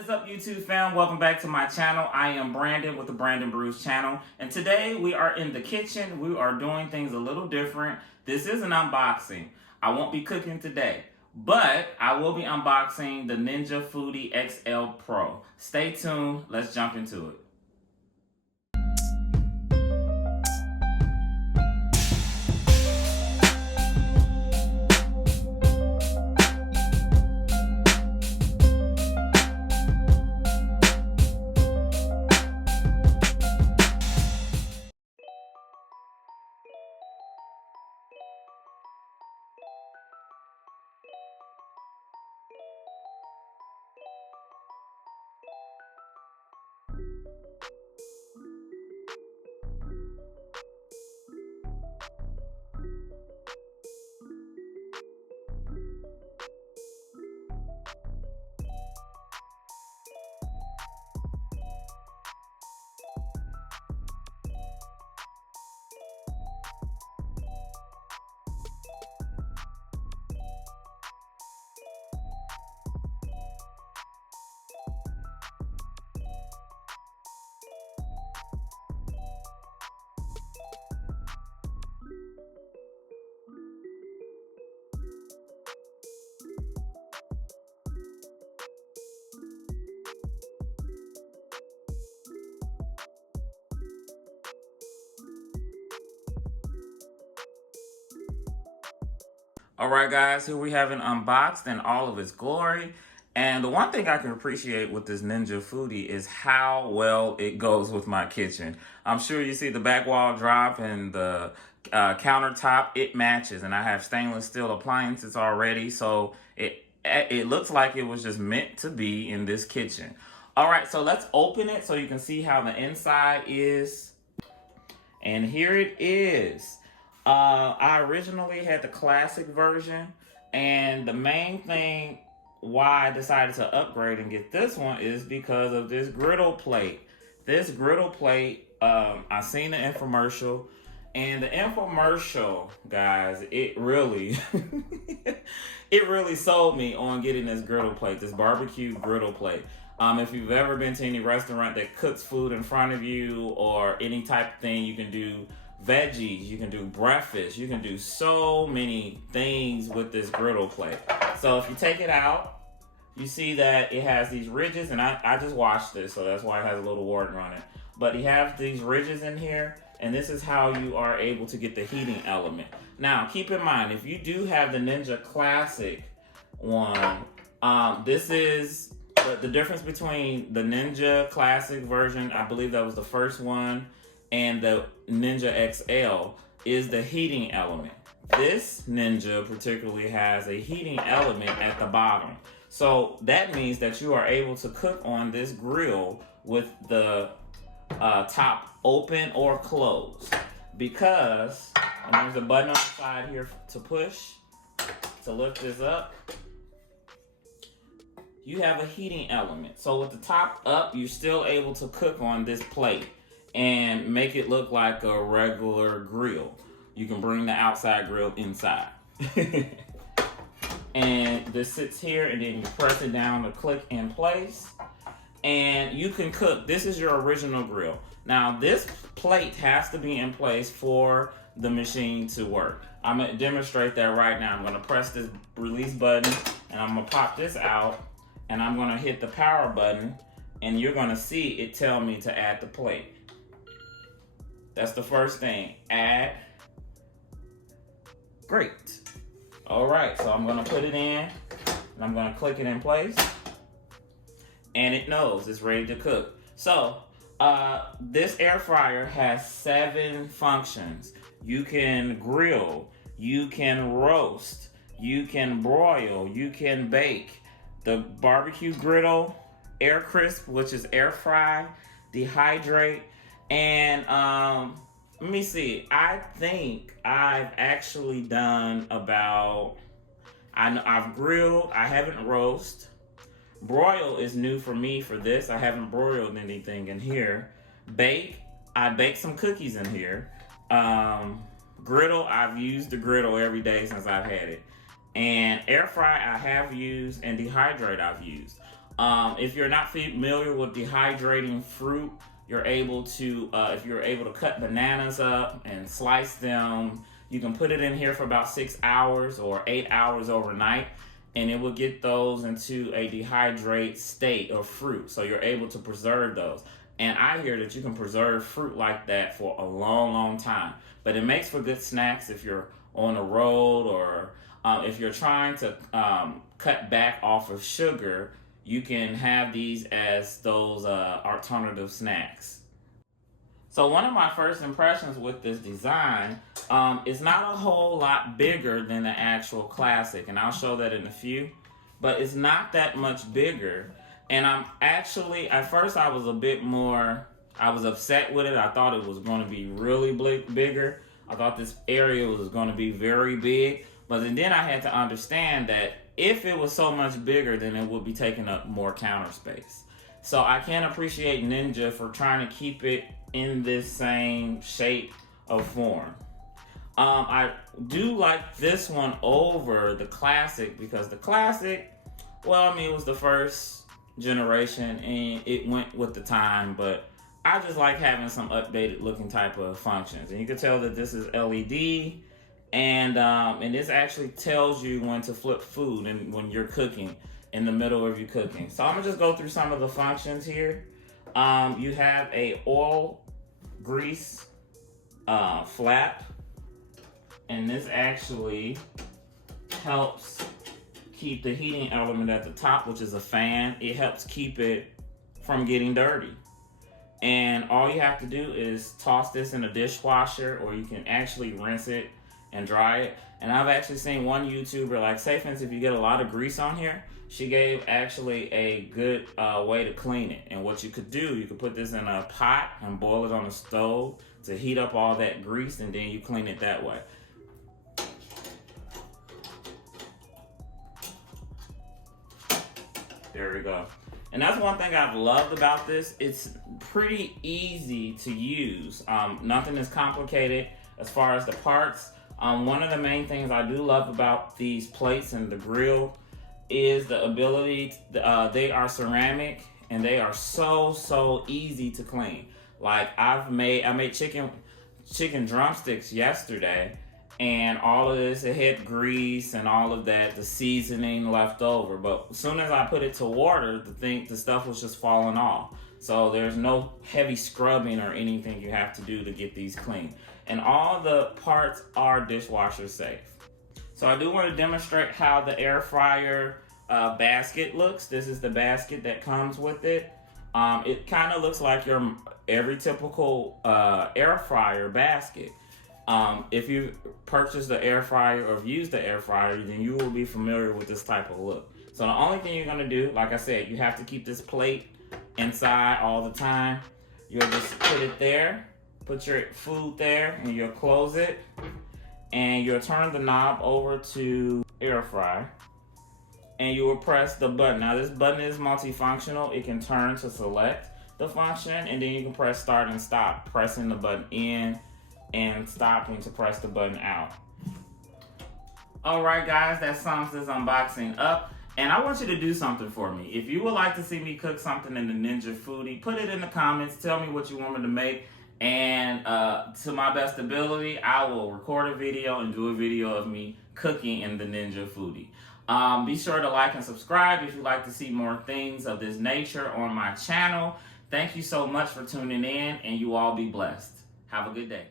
What is up, YouTube fam? Welcome back to my channel. I am Brandon with the Brandon Brews channel, and today we are in the kitchen. We are doing things a little different. This is an unboxing. I won't be cooking today, but I will be unboxing the Ninja Foodi XL Pro. Stay tuned. Let's jump into it. Alright guys, here we have it unboxed in all of its glory. And the one thing I can appreciate with this Ninja Foodi is how well it goes with my kitchen. I'm sure you see the back wall drop and the countertop, it matches. And I have stainless steel appliances already, so it looks like it was just meant to be in this kitchen. Alright, so let's open it so you can see how the inside is. And here it is. I originally had the classic version, and the main thing why I decided to upgrade and get this one is because of this Griddle Plate. This Griddle Plate, I seen the infomercial, and the infomercial, guys, it really, it really sold me on getting this Griddle Plate, this barbecue Griddle Plate. If you've ever been to any restaurant that cooks food in front of you or any type of thing, you can do veggies, you can do breakfast, you can do so many things with this Griddle Plate. So if you take it out, you see that it has these ridges, and I just washed this, so that's why it has a little water on it. But you have these ridges in here, and this is how you are able to get the heating element. Now, keep in mind, if you do have the Ninja Classic one, this is the difference between the Ninja Classic version, I believe that was the first one, and the Ninja XL is the heating element. This Ninja particularly has a heating element at the bottom. So that means that you are able to cook on this grill with the top open or closed. Because, and there's a button on the side here to push, to lift this up. You have a heating element. So with the top up, you're still able to cook on this plate and make it look like a regular grill. You can bring the outside grill inside. And this sits here, and then you press it down to click in place, and you can cook. This is your original grill. Now this plate has to be in place for the machine to work. I'm gonna demonstrate that right now. I'm gonna press this release button, and I'm gonna pop this out, and I'm gonna hit the power button, and you're gonna see it tell me to add the plate. That's the first thing, add. Great. All right, so I'm gonna put it in, and I'm gonna click it in place, and it knows it's ready to cook. So, this air fryer has 7 functions. You can grill, you can roast, you can broil, you can bake. The barbecue griddle, air crisp, which is air fry, dehydrate, and let me see. I think I've actually done about, I've grilled, I haven't roast. Broil is new for me for this. I haven't broiled anything in here. Bake, I baked some cookies in here. Griddle, I've used the griddle every day since I've had it. And air fry I have used, and dehydrate I've used. If you're not familiar with dehydrating fruit, you're able to, if you're able to cut bananas up and slice them, you can put it in here for about 6 hours or 8 hours overnight, and it will get those into a dehydrate state of fruit. So you're able to preserve those. And I hear that you can preserve fruit like that for a long, long time. But it makes for good snacks if you're on the road, or if you're trying to cut back off of sugar. You can have these as those alternative snacks. So one of my first impressions with this design is not a whole lot bigger than the actual classic, and I'll show that in a few, but it's not that much bigger. And I'm actually, at first I was upset with it. I thought it was going to be really bigger. I thought this area was going to be very big, but then I had to understand that if it was so much bigger, then it would be taking up more counter space. So I can appreciate Ninja for trying to keep it in this same shape of form. I do like this one over the classic because the classic, well, I mean, it was the first generation and it went with the time, but I just like having some updated looking type of functions. And you can tell that this is LED. And this actually tells you when to flip food and when you're cooking, in the middle of your cooking. So I'm gonna just go through some of the functions here. You have a oil grease flap, and this actually helps keep the heating element at the top, which is a fan. It helps keep it from getting dirty. And all you have to do is toss this in a dishwasher, or you can actually rinse it and dry it. And I've actually seen one YouTuber, like, say for instance, if you get a lot of grease on here, she gave actually a good way to clean it. And what you could do, you could put this in a pot and boil it on the stove to heat up all that grease, and then you clean it that way. There we go. And that's one thing I've loved about this. It's pretty easy to use. Nothing is complicated as far as the parts. One of the main things I do love about these plates and the grill is the ability, they are ceramic and they are so easy to clean. Like I made chicken drumsticks yesterday, and all of this, it had grease and all of that, the seasoning left over. But as soon as I put it to water, the stuff was just falling off. So there's no heavy scrubbing or anything you have to do to get these clean. And all the parts are dishwasher safe. So I do want to demonstrate how the air fryer basket looks. This is the basket that comes with it. It kind of looks like your every typical air fryer basket. If you purchase the air fryer or have used the air fryer, then you will be familiar with this type of look. So the only thing you're gonna do, like I said, you have to keep this plate inside all the time. You'll just put it there, put your food there, and you'll close it. And you'll turn the knob over to air fry, and you will press the button. Now this button is multifunctional. It can turn to select the function, and then you can press start and stop, pressing the button in and stopping to press the button out. All right, guys, that sums this unboxing up. And I want you to do something for me. If you would like to see me cook something in the Ninja Foodi, put it in the comments. Tell me what you want me to make. And to my best ability, I will record a video and do a video of me cooking in the Ninja Foodi. Be sure to like and subscribe if you'd like to see more things of this nature on my channel. Thank you so much for tuning in, and you all be blessed. Have a good day.